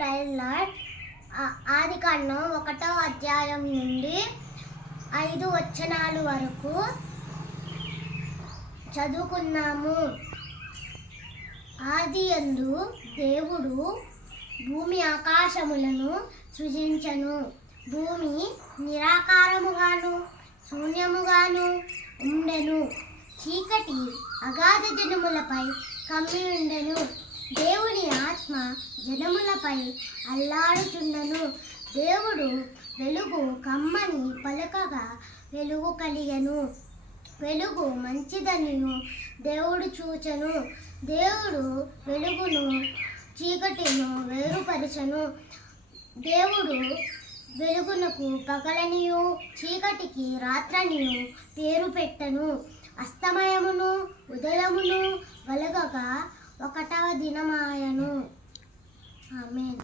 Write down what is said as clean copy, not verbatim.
ప్రైలాట్ ఆదికాండం 1వ అధ్యాయం నుండి 5 వచనాలు వరకు చదువుకున్నాము. ఆదియందు దేవుడు భూమి ఆకాశములను సృజించెను. భూమి నిరాకారముగాను శూన్యముగాను ఉండెను. చీకటి అగాధ జనములపై కమ్మి ఉండెను. దేవుని ఆత్మ జనములపై అల్లాడుచుండెను. దేవుడు వెలుగు కమ్మని పలుకగా వెలుగు కలిగెను. వెలుగు మంచిదనియు దేవుడు చూచెను. దేవుడు వెలుగును చీకటిను వేరుపరచెను. దేవుడు వెలుగునకు పగలనియు చీకటికి రాత్రనియు పేరు పెట్టెను. అస్తమయమును ఉదయమును వెలుగగా 1వ దినమాయెను. ఆమేన్.